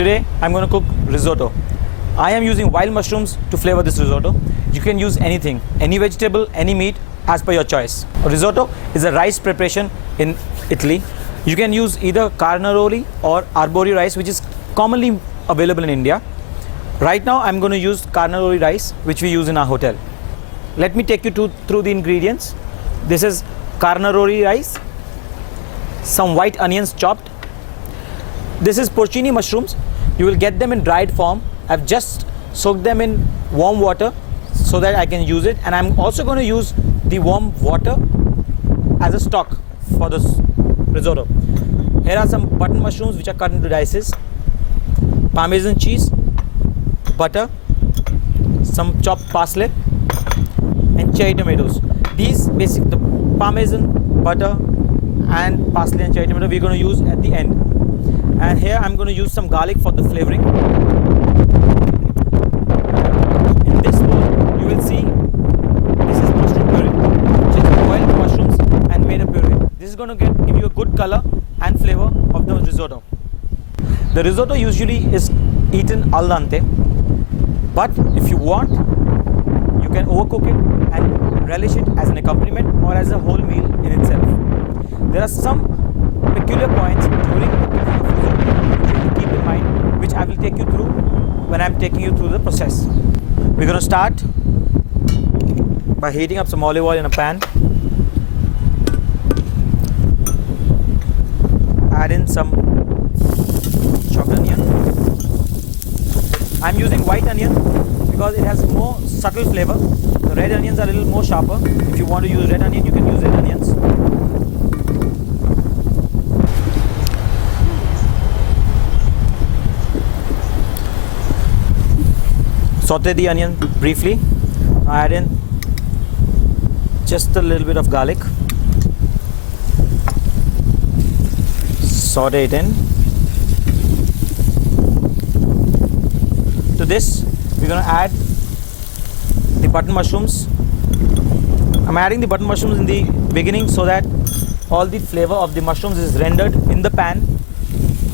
Today I'm going to cook risotto. I am using wild mushrooms to flavor this risotto. You can use anything, any vegetable, any meat as per your choice. A risotto is a rice preparation in Italy. You can use either carnaroli or arbori rice, which is commonly available in India. Right now I'm going to use carnaroli rice, which we use in our hotel. Let me take you through the ingredients. This is carnaroli rice, some white onions chopped. This is porcini mushrooms. You will get them in dried form. I've just soaked them in warm water so that I can use it, and I'm also going to use the warm water as a stock for this risotto. Here are some button mushrooms which are cut into dices, parmesan cheese, butter, some chopped parsley, and cherry tomatoes. These the parmesan, butter, and parsley and cherry tomato we're going to use at the end. And here I'm going to use some garlic for the flavoring. In this bowl you will see this is mushroom puree, which is boiled mushrooms and made a puree. This is going to give you a good color and flavor of the risotto. The risotto usually is eaten al dente, but if you want, you can overcook it and relish it as an accompaniment or as a whole meal in itself. There are some peculiar points during the cooking of risotto which you have to keep in mind, which I will take you through when I am taking you through the process. We're going to start by heating up some olive oil in a pan. Add in some chopped onion. I'm using white onion because it has more subtle flavor. The red onions are a little more sharper. If you want to use red onion, you can use red onions. Saute the onion briefly. Add in just a little bit of garlic. Saute it in. To this, we're going to add the button mushrooms. I'm adding the button mushrooms in the beginning so that all the flavor of the mushrooms is rendered in the pan,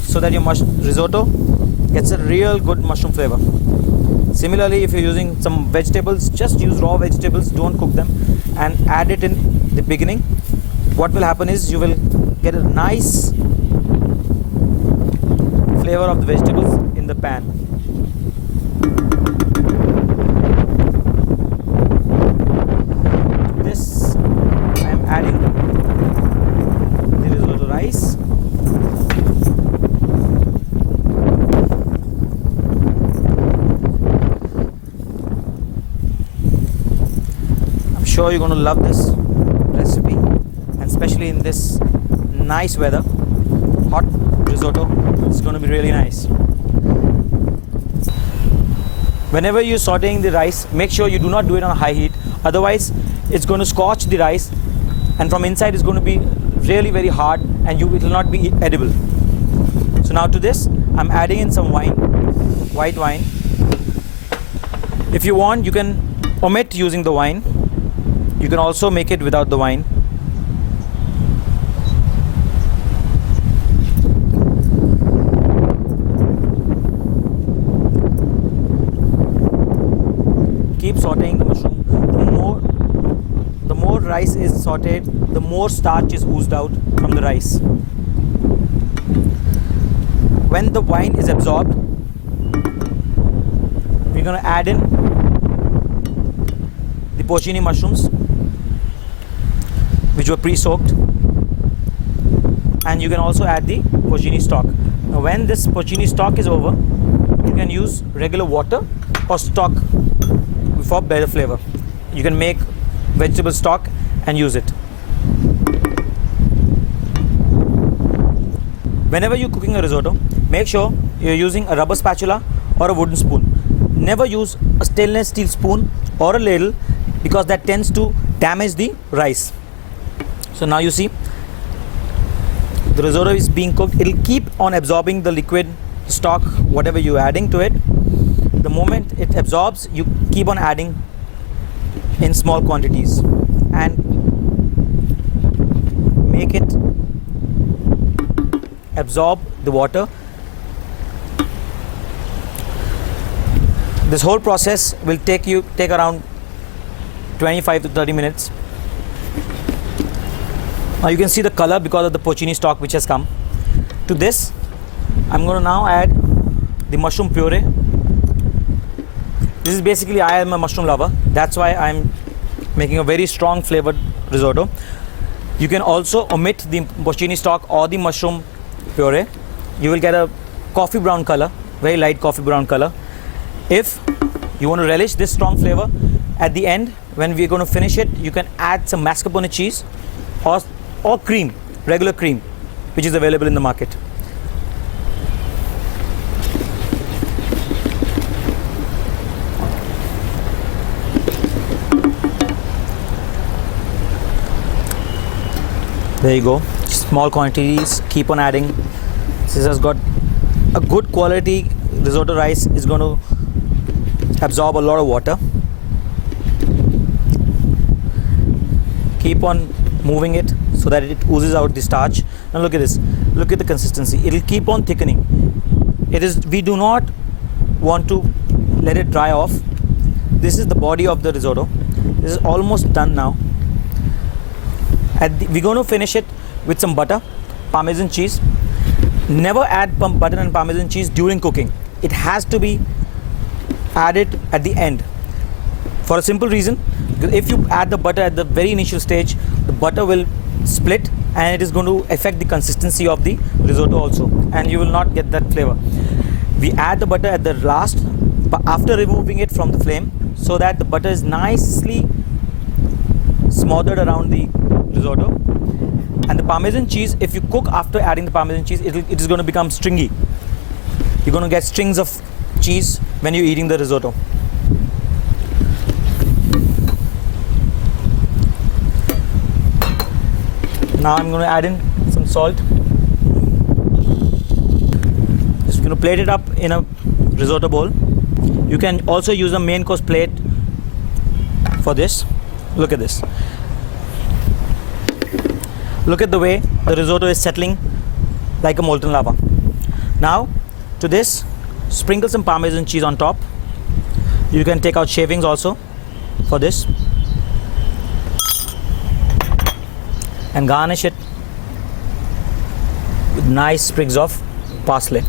so that your risotto gets a real good mushroom flavor. Similarly, if you're using some vegetables, just use raw vegetables, don't cook them, and add it in the beginning. What will happen is you will get a nice flavor of the vegetables in the pan. This I am adding the risotto rice. Sure, you're going to love this recipe, and especially in this nice weather. Hot risotto is going to be really nice. Whenever you're sauteing the rice, make sure you do not do it on high heat, otherwise it's going to scorch the rice, and from inside it's going to be really very hard, and it will not be edible. So now to this I'm adding in some wine, white wine. If you want, you can omit using the wine. You can also make it without the wine. Keep sauteing the mushroom. The more rice is sauteed, the more starch is oozed out from the rice. When the wine is absorbed, we're going to add in the porcini mushrooms, which were pre-soaked, and you can also add the porcini stock. Now when this porcini stock is over, you can use regular water or stock for better flavor. You can make vegetable stock and use it. Whenever you're cooking a risotto, make sure you're using a rubber spatula or a wooden spoon. Never use a stainless steel spoon or a ladle, because that tends to damage the rice. So now you see the risotto is being cooked. It'll keep on absorbing the liquid stock, whatever you're adding to it. The moment it absorbs, you keep on adding in small quantities and make it absorb the water This whole process will take around 25 to 30 minutes. Now you can see the color because of the porcini stock which has come. To this, I'm going to now add the mushroom puree. This is basically, I am a mushroom lover. That's why I'm making a very strong flavored risotto. You can also omit the porcini stock or the mushroom puree. You will get a coffee brown color, very light coffee brown color. If you want to relish this strong flavor, at the end, when we're going to finish it, you can add some mascarpone cheese or cream, regular cream, which is available in the market. There you go, small quantities, keep on adding. This has got a good quality risotto rice, is going to absorb a lot of water. Keep on moving it so that it oozes out the starch. Now look at this, look at the consistency, it will keep on thickening. We do not want to let it dry off. This is the body of the risotto. This is almost done now. We're going to finish it with some butter, Parmesan cheese. Never add butter and Parmesan cheese during cooking. It has to be added at the end, for a simple reason. If you add the butter at the very initial stage, the butter will split and it is going to affect the consistency of the risotto also, and you will not get that flavor. We add the butter at the last, but after removing it from the flame, so that the butter is nicely smothered around the risotto. And the Parmesan cheese, if you cook after adding the Parmesan cheese, it is going to become stringy. You're going to get strings of cheese when you're eating the risotto. Now I'm going to add in some salt. Just going to plate it up in a risotto bowl. You can also use a main course plate for this. Look at this. Look at the way the risotto is settling like a molten lava. Now to this, sprinkle some Parmesan cheese on top. You can take out shavings also for this and garnish it with nice sprigs of parsley.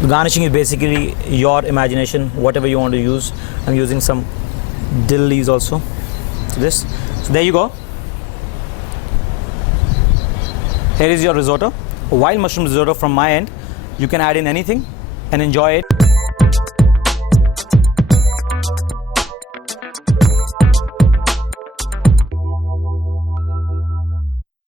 The garnishing is basically your imagination, whatever you want to use. I'm using some dill leaves also. So there you go. Here is your risotto, a wild mushroom risotto from my end. You can add in anything and enjoy it.